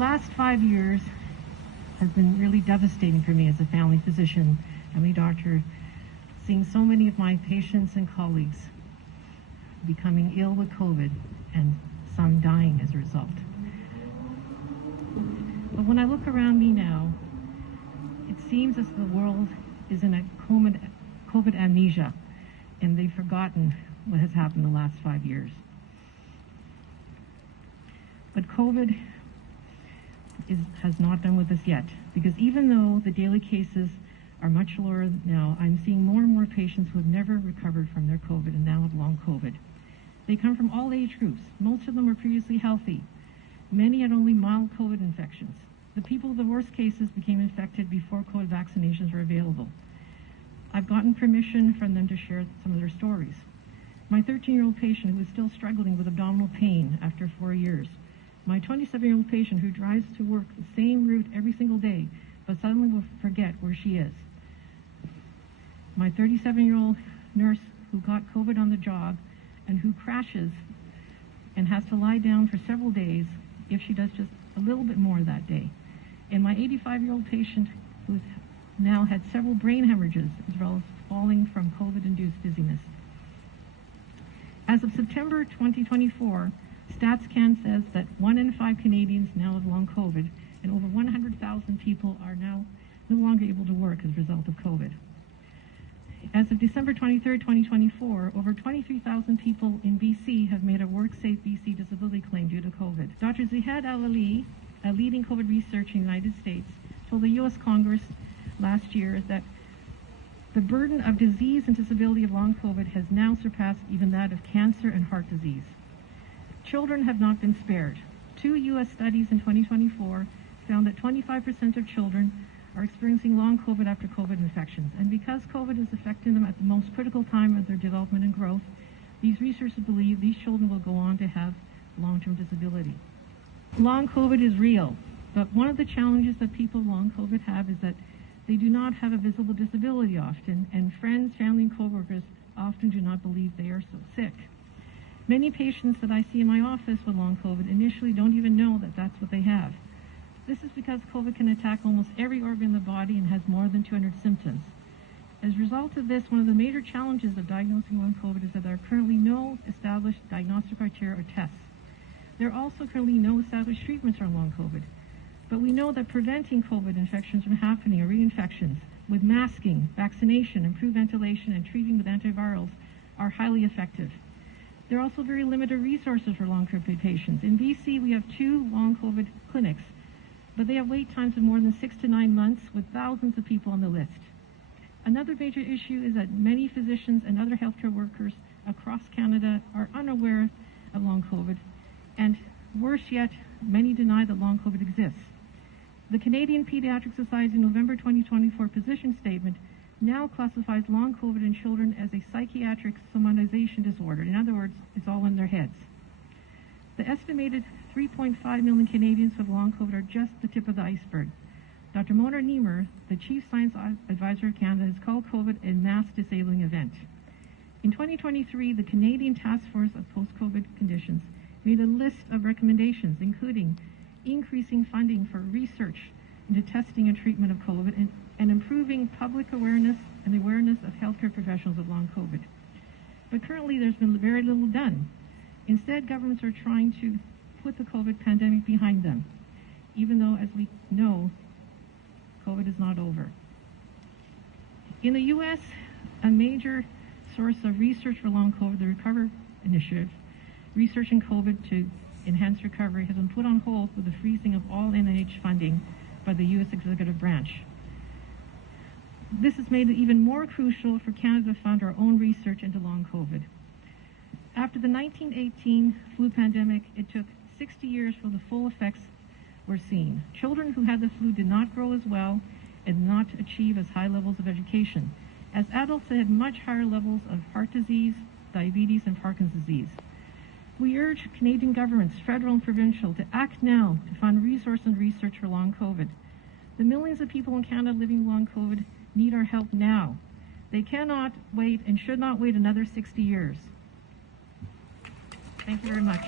last 5 years has been really devastating for me as a family physician, family doctor, seeing so many of my patients and colleagues becoming ill with COVID and some dying as a result. But when I look around me now, it seems as the world is in a COVID amnesia, and they've forgotten what has happened the last 5 years. But COVID has not done with us yet, because even though the daily cases are much lower now, I'm seeing more and more patients who have never recovered from their COVID and now have long COVID. They come from all age groups. Most of them were previously healthy. Many had only mild COVID infections. The people with the worst cases became infected before COVID vaccinations were available. I've gotten permission from them to share some of their stories. My 13-year-old patient who is still struggling with abdominal pain after 4 years. My 27-year-old patient who drives to work the same route every single day, but suddenly will forget where she is. My 37-year-old nurse who got COVID on the job and who crashes and has to lie down for several days if she does just a little bit more that day. And my 85-year-old patient who's now had several brain hemorrhages as well as falling from COVID-induced dizziness. As of September 2024, StatsCan says that 1 in 5 Canadians now have long COVID, and over 100,000 people are now no longer able to work as a result of COVID. As of December 23, 2024, over 23,000 people in BC have made a WorkSafe BC disability claim due to COVID. Dr. Ziad Al-Ali, a leading COVID researcher in the United States, told the U.S. Congress last year that the burden of disease and disability of long COVID has now surpassed even that of cancer and heart disease. Children have not been spared. 2 U.S. studies in 2024 found that 25% of children are experiencing long COVID after COVID infections. And because COVID is affecting them at the most critical time of their development and growth, these researchers believe these children will go on to have long-term disability. Long COVID is real, but one of the challenges that people with long COVID have is that they do not have a visible disability often, and friends, family, and coworkers often do not believe they are so sick. Many patients that I see in my office with long COVID initially don't even know that that's what they have. This is because COVID can attack almost every organ in the body and has more than 200 symptoms. As a result of this, one of the major challenges of diagnosing long COVID is that there are currently no established diagnostic criteria or tests. There are also currently no established treatments for long COVID. But we know that preventing COVID infections from happening or reinfections with masking, vaccination, improved ventilation, and treating with antivirals are highly effective. There are also very limited resources for long COVID patients. In BC, we have 2 long COVID clinics, but they have wait times of more than 6 to 9 months with thousands of people on the list. Another major issue is that many physicians and other healthcare workers across Canada are unaware of long COVID, and worse yet, many deny that long COVID exists. The Canadian Pediatric Society November 2024 position statement now classifies long COVID in children as a psychiatric somatization disorder. In other words, it's all in their heads. The estimated 3.5 million Canadians with long COVID are just the tip of the iceberg. Dr. Mona Nemer, the Chief Science Advisor of Canada, has called COVID a mass disabling event. In 2023, the Canadian Task Force of Post-COVID Conditions made a list of recommendations, including increasing funding for research into testing and treatment of COVID and improving public awareness and awareness of healthcare professionals of long COVID. But currently there's been very little done. Instead, governments are trying to put the COVID pandemic behind them, even though, as we know, COVID is not over. In the U.S., a major source of research for long COVID, the RECOVER Initiative, researching COVID to enhance recovery, has been put on hold with the freezing of all NIH funding by the U.S. executive branch. This has made it even more crucial for Canada to fund our own research into long COVID. After the 1918 flu pandemic, it took 60 years for the full effects were seen. Children who had the flu did not grow as well and did not achieve as high levels of education. As adults, they had much higher levels of heart disease, diabetes, and Parkinson's disease. We urge Canadian governments, federal and provincial, to act now to fund resource and research for long COVID. The millions of people in Canada living with long COVID need our help now. They cannot wait and should not wait another 60 years. Thank you very much.